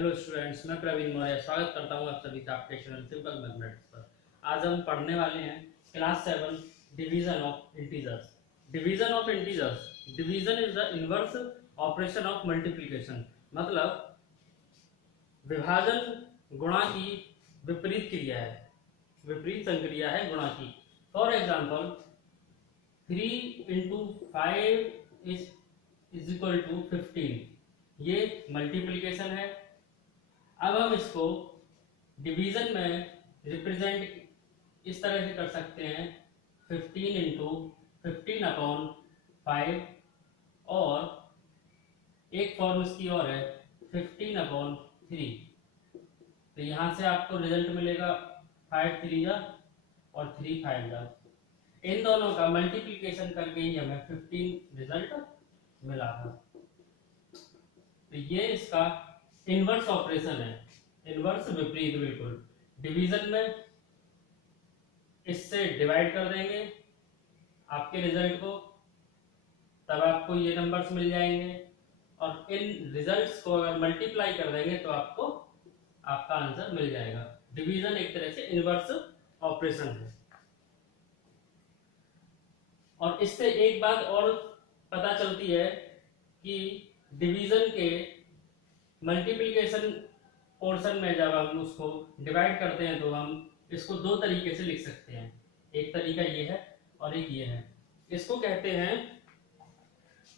Hello students, मैं प्रवीण मौर्य स्वागत करता हूं आप सभी का आपके चैनल सिंपल मैथमेटिक्स पर। आज हम पढ़ने वाले हैं class 7 division of integers. Division of integers, division is the inverse operation of multiplication. मतलब विभाजन गुणा की विपरीत क्रिया है, विपरीत संक्रिया है गुणा की। For example 3 × 5 is equal to 15, ये मल्टीप्लिकेशन है। अब हम इसको डिवीजन में रिप्रेजेंट इस तरह से कर सकते हैं, 15 × 15/5, और एक फॉर्म इसकी और है 15/3। तो यहाँ से आपको रिजल्ट मिलेगा 5 3 और 3 5। इन दोनों का मल्टीप्लिकेशन करके ही हमें 15 रिजल्ट मिला था। तो ये इसका इनवर्स ऑपरेशन है, इनवर्स विपरीत। बिल्कुल डिवीजन में इससे डिवाइड कर देंगे आपके रिजल्ट को, तब आपको ये नंबर्स मिल जाएंगे, और इन रिजल्ट्स को अगर मल्टीप्लाई कर देंगे तो आपको आपका आंसर मिल जाएगा। डिवीजन एक तरह से इनवर्स ऑपरेशन है। और इससे एक बात और पता चलती है कि डिवीजन के मल्टीप्लिकेशन पोर्शन में जब हम उसको डिवाइड करते हैं तो हम इसको दो तरीके से लिख सकते हैं। एक तरीका ये है और एक ये है। इसको कहते हैं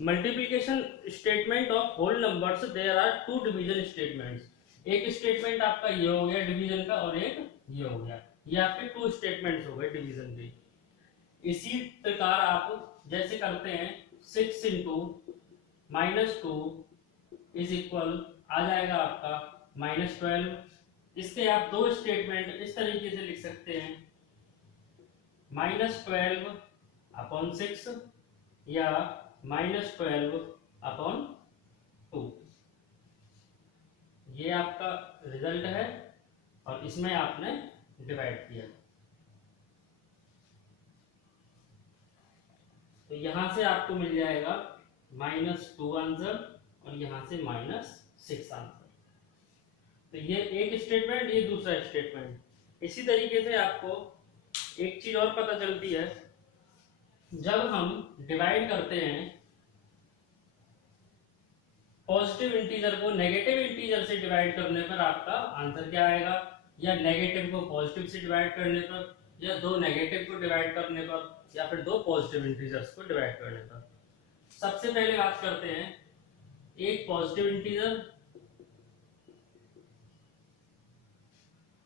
multiplication statement of whole numbers. There are two division statements. एक स्टेटमेंट आपका ये हो गया डिवीजन का, और एक ये हो गया। ये आपके टू स्टेटमेंट्स हो गए डिवीजन के। इसी प्रकार आप जैसे करते हैं 6 × -2 इज इक्वल आ जाएगा आपका -12। इसके आप दो स्टेटमेंट इस तरीके से लिख सकते हैं, -12/6 या -12/2। ये आपका रिजल्ट है और इसमें आपने डिवाइड किया। तो यहां से आपको मिल जाएगा -2 आंसर और यहां से -6 आंसर। तो ये एक स्टेटमेंट, ये दूसरा स्टेटमेंट। इसी तरीके से आपको एक चीज और पता चलती है, जब हम डिवाइड करते हैं पॉजिटिव इंटीजर को नेगेटिव इंटीजर से डिवाइड करने पर आपका आंसर क्या आएगा, या नेगेटिव को पॉजिटिव से डिवाइड करने पर, या दो नेगेटिव को डिवाइड करने पर, या फिर दो पॉजिटिव इंटीजर्स को डिवाइड करने पर। सबसे पहले बात करते हैं एक पॉजिटिव इंटीजर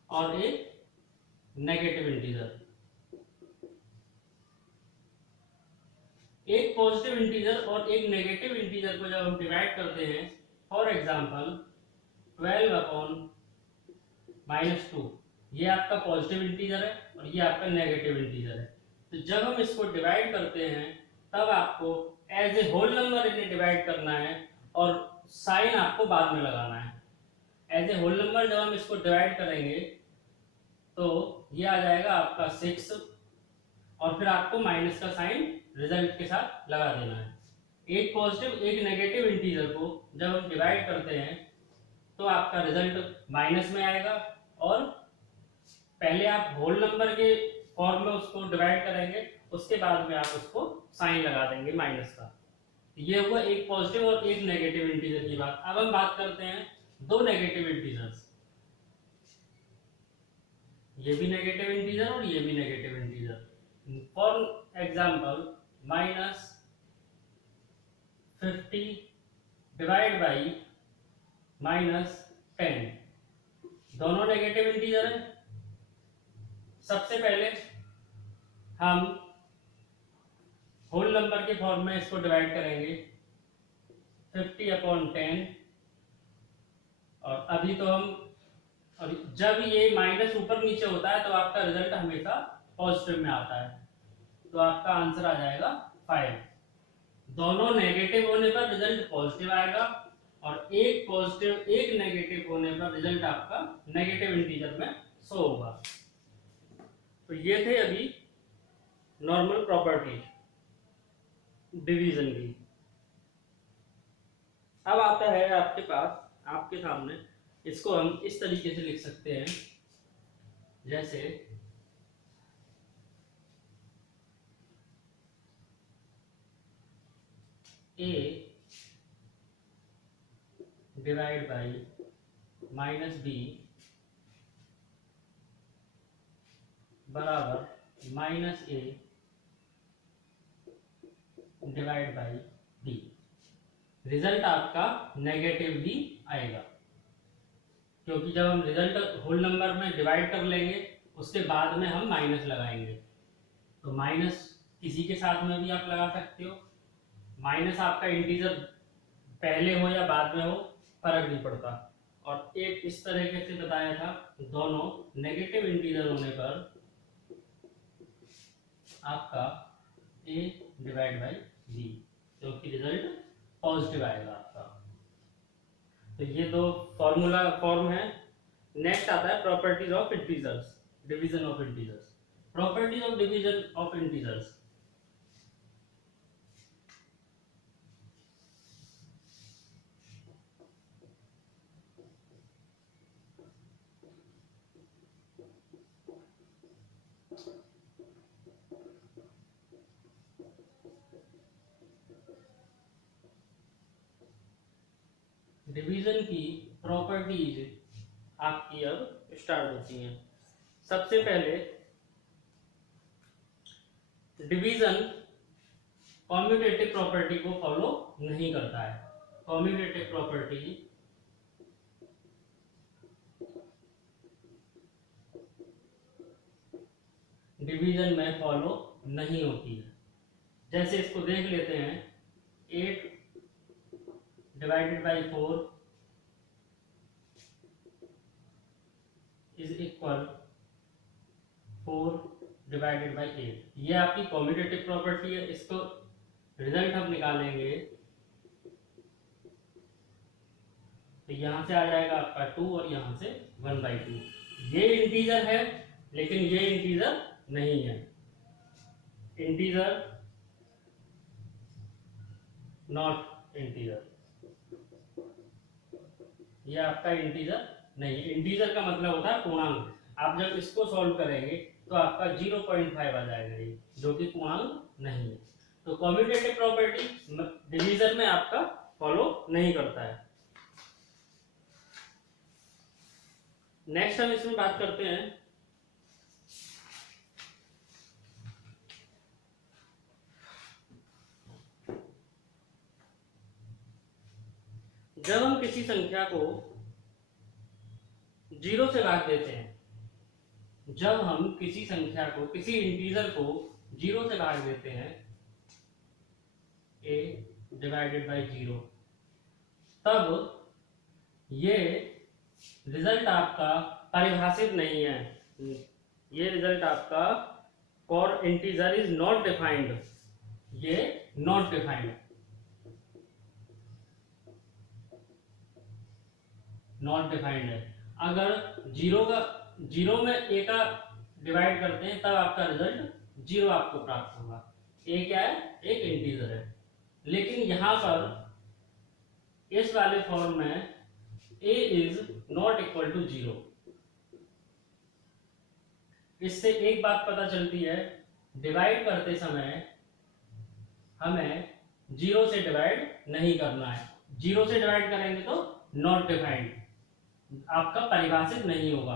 और एक नेगेटिव इंटीजर। एक पॉजिटिव इंटीजर और एक नेगेटिव इंटीजर को जब हम डिवाइड करते हैं, फॉर एग्जांपल 12/-2, ये आपका पॉजिटिव इंटीजर है और ये आपका नेगेटिव इंटीजर है। तो जब हम इसको डिवाइड करते हैं तब आपको एज ए होल नंबर इन्हें डिवाइड करना है और साइन आपको बाद में लगाना है। एज ए होल नंबर जब हम इसको डिवाइड करेंगे तो ये आ जाएगा आपका 6, और फिर आपको माइनस का साइन रिजल्ट के साथ लगा देना है। एक पॉजिटिव एक नेगेटिव इंटीजर को जब हम डिवाइड करते हैं तो आपका रिजल्ट माइनस में आएगा, और पहले आप होल नंबर के फॉर्म में उसको डिवाइड करेंगे, उसके बाद में आप उसको साइन लगा देंगे माइनस का। ये हुआ एक पॉजिटिव और एक नेगेटिव इंटीजर की बात। अब हम बात करते हैं दो नेगेटिव इंटीजर्स। ये भी नेगेटिव इंटीजर और ये भी negative integer. For example -50 divide by -10, दोनों नेगेटिव इंटीजर हैं। सबसे पहले हम होल नंबर के फॉर्म में इसको डिवाइड करेंगे 50/10, और अभी तो हम, और जब ये माइनस ऊपर नीचे होता है तो आपका रिजल्ट हमेशा पॉजिटिव में आता है, तो आपका आंसर आ जाएगा 5। दोनों नेगेटिव होने पर रिजल्ट पॉजिटिव आएगा, और एक पॉजिटिव एक नेगेटिव होने पर रिजल्ट आपका नेगेटिव इंटीजर में शो होगा। तो ये थे अभी नॉर्मल प्रॉपर्टी डिवीजन की। अब आता है आपके पास, आपके सामने इसको हम इस तरीके से लिख सकते हैं, जैसे a divide by minus B बराबर minus A divide by B. Result आपका नेगेटिव ही आएगा, क्योंकि जब हम रिजल्ट होल नंबर में डिवाइड कर लेंगे उसके बाद में हम माइनस लगाएंगे। तो माइनस किसी के साथ में भी आप लगा सकते हो, माइनस आपका इंटीजर पहले हो या बाद में हो फर्क नहीं पड़ता। और एक इस तरीके से बताया था, दोनों नेगेटिव इंटीजर होने पर आपका a डिवाइड बाई b, क्योंकि रिजल्ट पॉजिटिव आएगा आपका। तो ये दो फॉर्मूला फॉर्म है। नेक्स्ट आता है properties of integers, division of integers. Properties of division of integers. Division की प्रॉपर्टीज आपकी अब स्टार्ट होती हैं। सबसे पहले डिवीजन कॉम्यूटेटिव प्रॉपर्टी को फॉलो नहीं करता है। कॉम्यूटेटिव प्रॉपर्टी डिवीजन में फॉलो नहीं होती है। जैसे इसको देख लेते हैं, 8 divided by 4 is equal 4 divided by 8। ये आपकी कॉम्यूटेटिव प्रॉपर्टी है। इसको रिजल्ट हम निकालेंगे तो यहां से आ जाएगा आपका 2 और यहां से 1/2। ये इंटीजर है लेकिन ये इंटीजर नहीं है। इंटीजर नॉट इंटीजर, ये आपका इंटीजर नहीं है। इंटीजर का मतलब होता है पूर्णांक। आप जब इसको सॉल्व करेंगे तो आपका 0.5 आ जाएगा, ये जो कि पूर्णांक नहीं है। तो कॉम्यूटेटिव प्रॉपर्टी डिवीजन में आपका फॉलो नहीं करता है। नेक्स्ट हम इसमें बात करते हैं जब हम किसी संख्या को 0 से भाग देते हैं, जब हम किसी संख्या को, किसी इंटीजर को 0 से भाग देते हैं, a डिवाइडेड बाई 0, तब ये रिजल्ट आपका परिभाषित नहीं है। ये रिजल्ट आपका for integer is not defined, ये नॉट डिफाइंड, नॉट डिफाइंड है। अगर 0 में a का डिवाइड करते हैं तब आपका रिजल्ट 0 आपको प्राप्त होगा। a क्या है? एक इंटीजर है। लेकिन यहां पर इस वाले फॉर्म में a is not equal to 0। इससे एक बात पता चलती है, डिवाइड करते समय हमें 0 से डिवाइड नहीं करना है। 0 से डिवाइड करेंगे तो नॉट डिफाइंड, आपका परिभाषित नहीं होगा।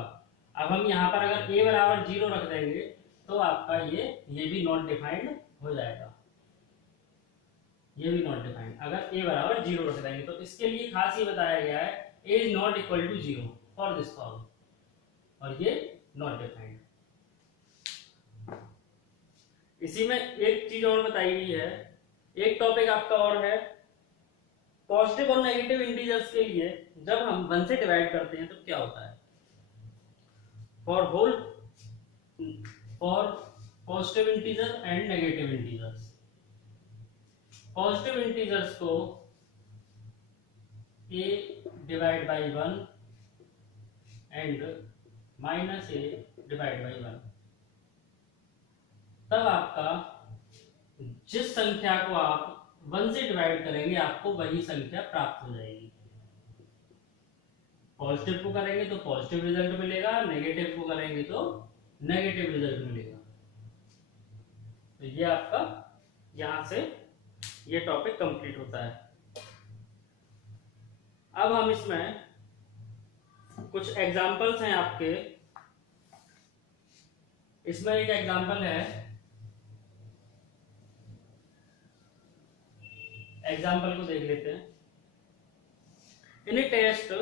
अब हम यहाँ पर अगर a बराबर 0 रख देंगे तो आपका ये भी नॉट डिफाइंड हो जाएगा, ये भी नॉट डिफाइंड। अगर a बराबर 0 रख देंगे तो इसके लिए खास ही बताया गया है a is not equal to 0 for this form, और ये नॉट डिफाइंड। इसी में एक चीज और बताई गई है, एक टॉपिक आपका और है, पॉजिटिव और नेगेटिव इंटीजर्स के लिए जब हम 1 से डिवाइड करते हैं तो क्या होता है। For positive integer and negative integers, positive integers को a divide by 1 and minus a divide by 1, तब आपका जिस संख्या को आप 1 से डिवाइड करेंगे आपको वही संख्या प्राप्त हो जाएगी। पॉजिटिव को करेंगे तो पॉजिटिव रिजल्ट मिलेगा, नेगेटिव को करेंगे तो नेगेटिव रिजल्ट मिलेगा। तो ये आपका यहां से ये टॉपिक कंप्लीट होता है। अब हम इसमें कुछ एग्जांपल्स हैं आपके। इसमें एक एग्जांपल है, एग्जांपल को देख लेते हैं। In a test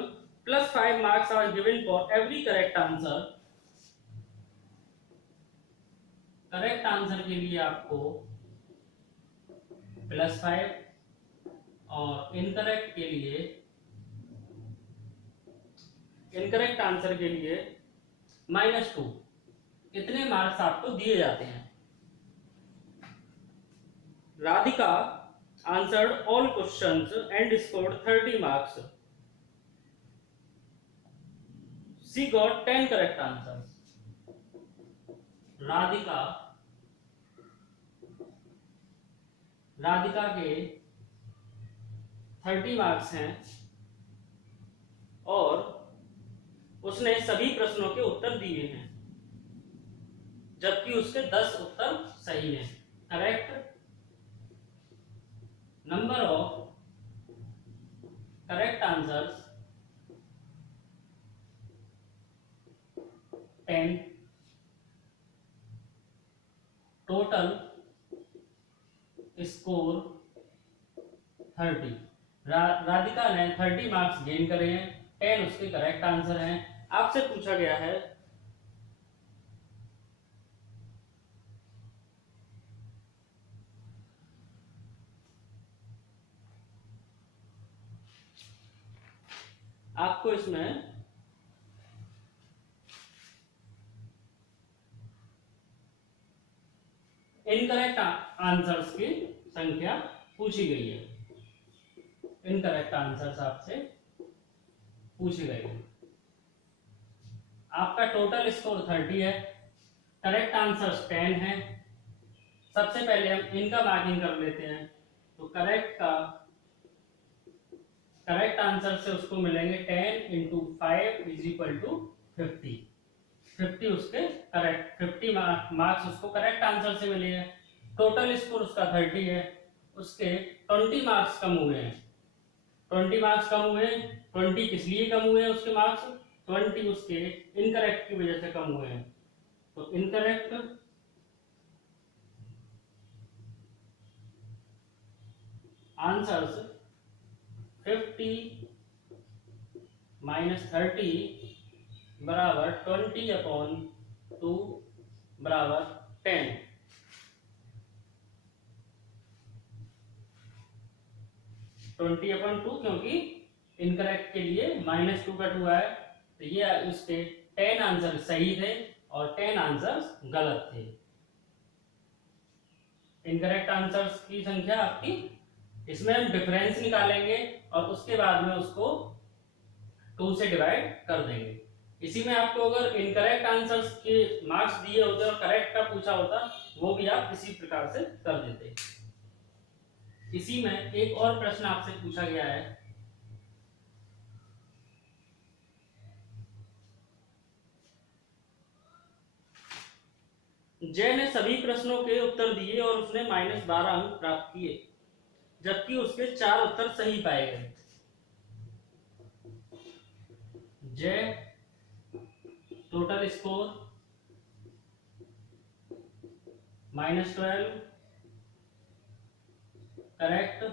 +5 marks are given for every correct answer. Correct answer के लिए आपको +5 और इनकरेक्ट आंसर के लिए -2 इतने मार्क्स आपको दिए जाते हैं। Radhika answered all questions and scored 30 marks. She got 10 correct answers. Radhika के 30 मार्क्स हैं और उसने सभी प्रश्नों के उत्तर दिए हैं, जबकि उसके 10 उत्तर सही हैं। Correct number of correct answers 10, total score 30। Radhika ने 30 मार्क्स गेन करे हैं, 10 उसके करेक्ट आंसर हैं। आपसे पूछा गया है आपको इसमें इनकरेक्ट आंसर्स की संख्या पूछी गई है। इनकरेक्ट आंसर्स आपसे पूछे गए हैं। आपका टोटल स्कोर 30 है, करेक्ट आंसर्स 10 है। सबसे पहले हम इनका मार्किंग कर लेते हैं। तो करेक्ट आंसर से उसको मिलेंगे 10 × 5 = 50। 50 उसके करेक्ट 50 मार्क्स उसको करेक्ट आंसर से मिले हैं। टोटल स्कोर उसका 30 है, उसके 20 मार्क्स कम हुए हैं। 20 मार्क्स कम हुए हैं। 20 किस लिए कम हुए हैं उसके मार्क्स? 20 उसके इनकरेक्ट की वजह से कम हुए हैं। तो इनकरेक्ट आंसर्स 50 - 30 बराबर 20/2 बराबर 10। 20/2 क्योंकि इनकरेक्ट के लिए -2 का 2 है, तो ये उसके 10 आंसर सही थे और 10 आंसर्स गलत थे। इनकरेक्ट आंसर्स की संख्या आपकी, इसमें हम डिफरेंस निकालेंगे और उसके बाद में उसको 2 से डिवाइड कर देंगे। इसी में आपको अगर इनकरेक्ट आंसर्स के मार्क्स दिए होते और करेक्ट का पूछा होता, वो भी आप इसी प्रकार से कर देते। इसी में एक और प्रश्न आपसे पूछा गया है। जय ने सभी प्रश्नों के उत्तर दिए और उसने -12 अंक प्राप्त किए, जबकि उसके 4 उत्तर सही पाए गए। जय टोटल स्कोर -12, करेक्ट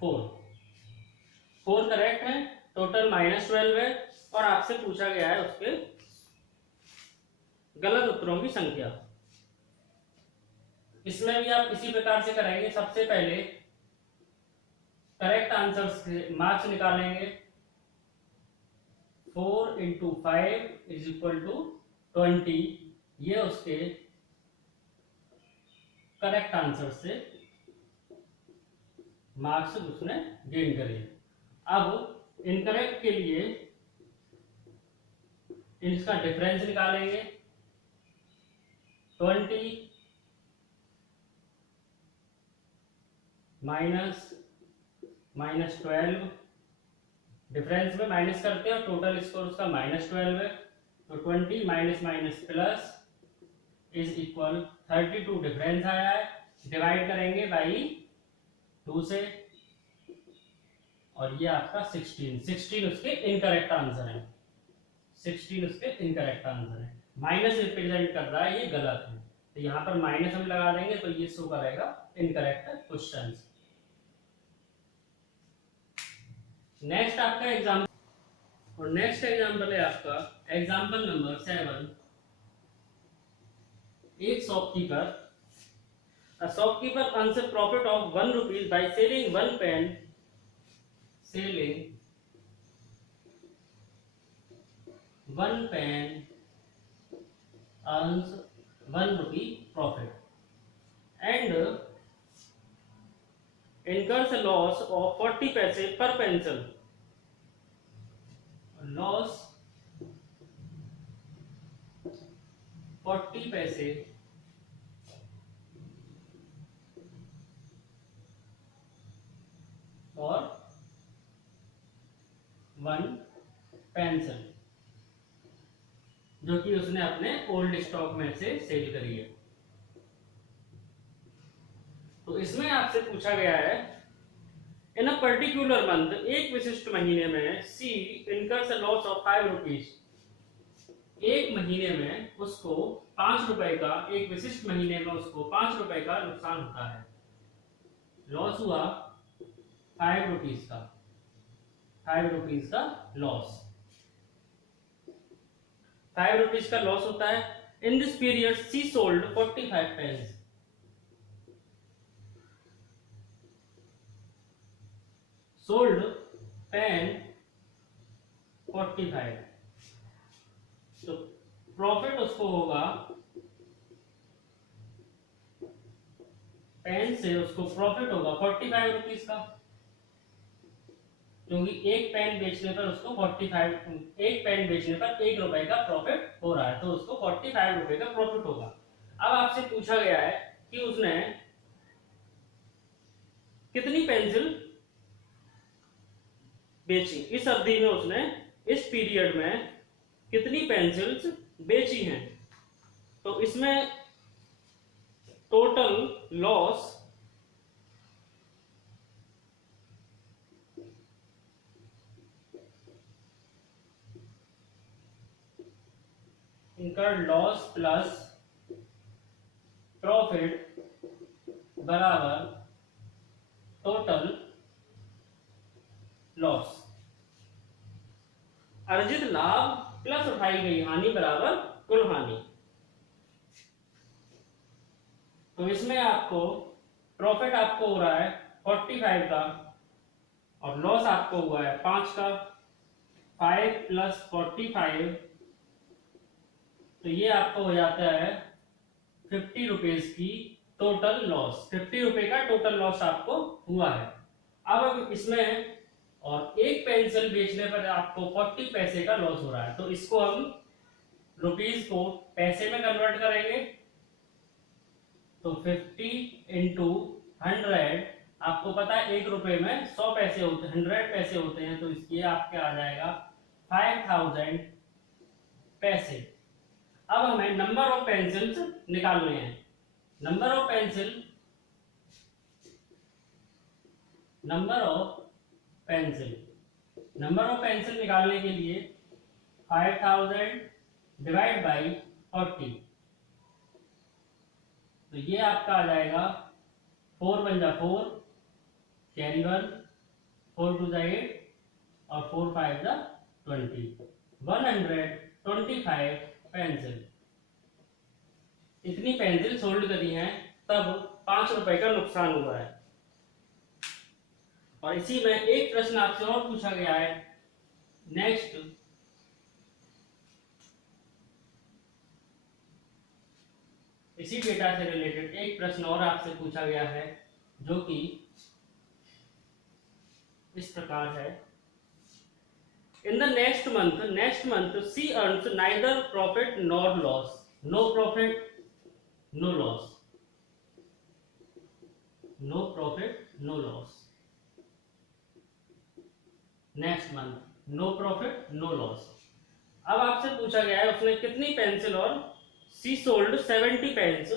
4 करेक्ट है, टोटल -12 है और आपसे पूछा गया है उसके गलत उत्तरों की संख्या। इसमें भी आप इसी प्रकार से करेंगे। सबसे पहले करेक्ट आंसर्स के मार्क्स निकालेंगे। 4 × 5 = 20, ये उसके करेक्ट आंसर से मार्क्स उसने गेन करे। अब इनकरेक्ट के लिए इसका डिफरेंस निकालेंगे। 20 - -12 डिफरेंस में माइनस करते हैं और टोटल स्कोर उसका -12 है, तो 20 minus minus plus is equal 32 difference आया है, डिवाइड करेंगे बाई 2 से, और ये आपका 16 उसके इनकरेक्ट आंसर है, 16 उसके इनकरेक्ट आंसर है। माइनस रिप्रेजेंट कर रहा है, ये गलत है, तो यहाँ पर माइनस हम लगा देंगे तो ये शो करेगा इनकरेक्ट क्वेश्चन। नेक्स्ट आपका एग्जाम्पल, और नेक्स्ट एग्जाम्पल है आपका एग्जाम्पल नंबर 7। एक shopkeeper, a shopkeeper earns a profit of 1 rupees by selling one pen, earns 1 rupee profit and incurs a loss of 40 paise per pencil. Loss 40 पैसे और 1 pencil, जो कि उसने अपने ओल्ड स्टॉक में से सेल करी है। तो इसमें आपसे पूछा गया है, इन अ पर्टिकुलर मंथ, एक विशिष्ट महीने में she incurs a loss of 5 rupees, एक महीने में उसको 5 रुपए का, एक विशिष्ट महीने में उसको 5 रुपए का नुकसान होता है। लॉस हुआ 5 रुपीज का, 5 रुपीज का लॉस, 5 रुपीज का लॉस होता है। In this period C sold 45 pens, sold pen 45, तो प्रॉफिट उसको होगा, पेन से उसको प्रॉफिट होगा 45 रुपीज का, क्योंकि एक पेन बेचने पर उसको 45, एक पेन बेचने पर 1 रुपए का प्रॉफिट हो रहा है, तो उसको 45 रुपए का प्रॉफिट होगा। अब आपसे पूछा गया है कि उसने कितनी पेंसिल बेची, इस अवधि में उसने, इस पीरियड में कितनी पेंसिल्स बेची हैं। तो इसमें total loss incurred loss plus profit बराबर टोटल लॉस। अर्जित लाभ प्लस उठाई गई हानि बराबर कुल हानि। तो इसमें आपको प्रॉफिट आपको हो रहा है 45 का और लॉस आपको हुआ है 5 का, 5 प्लस 45, तो ये आपको हो जाता है 50 रुपीज की टोटल लॉस, 50 रुपए का टोटल लॉस आपको हुआ है। अब इसमें और एक पेंसिल बेचने पर आपको 40 पैसे का लॉस हो रहा है, तो इसको हम रुपीज को पैसे में कन्वर्ट करेंगे, तो 50 इंटू 100, आपको पता है 1 रुपए में 100 पैसे होते हैं, 100 पैसे होते हैं, तो इसलिए आपके आ जाएगा 5000 पैसे। अब हमें नंबर ऑफ पेंसिल्स निकालने हैं। Number of pencil, number of pencil निकालने के लिए 5000 डिवाइड बाई 40, तो ये आपका आ जाएगा 4 1 जा 4, कैरी 1, 4 2 जा 8 और 4 5 जा 20, 125 पेंसिल, इतनी पेंसिल सोल्ड करी हैं, तब 5 रुपए का नुकसान हुआ है। और इसी में एक प्रश्न आपसे और पूछा गया है। नेक्स्ट, इसी डेटा से रिलेटेड एक प्रश्न और आपसे पूछा गया है, जो कि इस प्रकार है। In the next month she earns neither profit nor loss, no profit no loss, no profit no loss. Next month no profit no loss. अब आपसे पूछा गया है उसने कितनी पेंसिल और she sold 70 pens,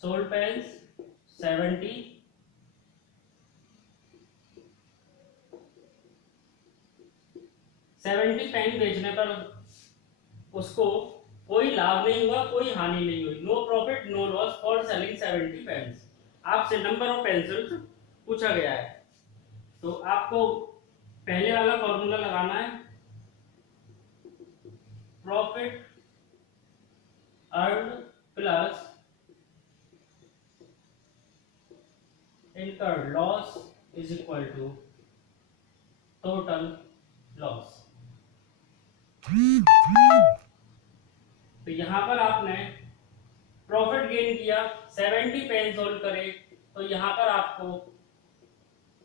sold pens 70, 70 pen बेचने पर उसको कोई लाभ नहीं हुआ, कोई हानि नहीं हुई। No profit no loss for selling 70 pens. आपसे नंबर ऑफ पेंसिल्स पूछा गया है, तो आपको पहले वाला फॉर्मूला लगाना है, profit earn plus incurred loss is equal to total loss. तो यहां पर आपने प्रॉफिट गेन किया, 70 पेन सोल्व करे, तो यहां पर आपको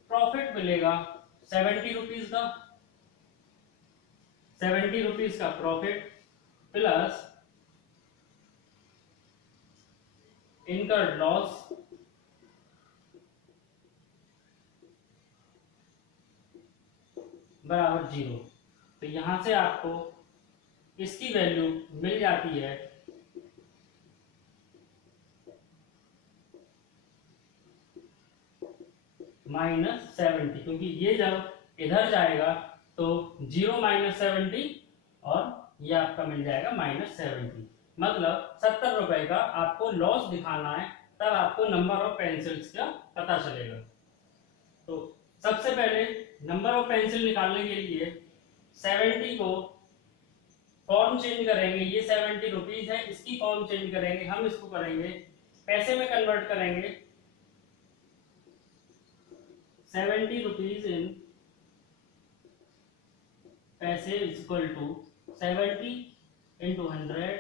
प्रॉफिट मिलेगा 70 रुपीज का, 70 रुपीज का प्रॉफिट प्लस इनकर्ड लॉस बराबर 0। तो यहां से आपको इसकी वैल्यू मिल जाती है -70, क्योंकि ये जब इधर जाएगा तो 0 -70 और ये आपका मिल जाएगा -70। मतलब 70 रुपए का आपको लॉस दिखाना है, तब आपको नंबर ऑफ पेंसिल्स का पता चलेगा। तो सबसे पहले नंबर ऑफ पेंसिल निकालने के लिए 70 को फॉर्म चेंज करेंगे, ये 70 रुपीज है, इसकी फॉर्म चेंज करेंगे, हम इसको करेंगे पैसे में कन्वर्ट करेंगे, 70 rupees in paise is equal to 70 into 100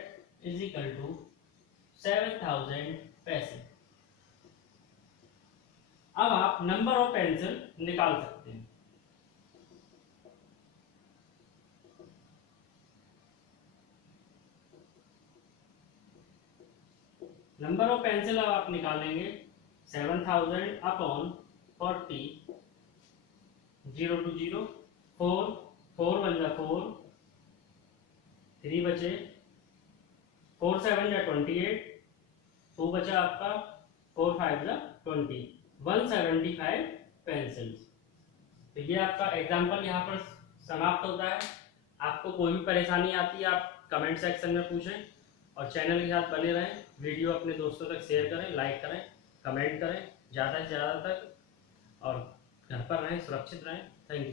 is equal to 7000 paise. अब आप नंबर ऑफ पेंसिल निकाल सकते हैं। नंबर ऑफ पेंसिल अब आप निकालेंगे 7000 अपॉन 40, 0 to 0, 4, 4 1 जा 4, 3 बचे, 4 7 जा 28, 2 बचा आपका, 4 5 जा 20, 175 पेंसिल्स। तो ये आपका एग्जाम्पल यहाँ पर समाप्त होता है। आपको कोई भी परेशानी आती है आप कमेंट सेक्शन में पूछें, और चैनल के साथ बने रहें। वीडियो अपने दोस्तों तक शेयर करें, लाइक करें, कमेंट करें ज़्यादा से ज़्यादा तक, और घर पर रहें, सुरक्षित रहें। Thank you.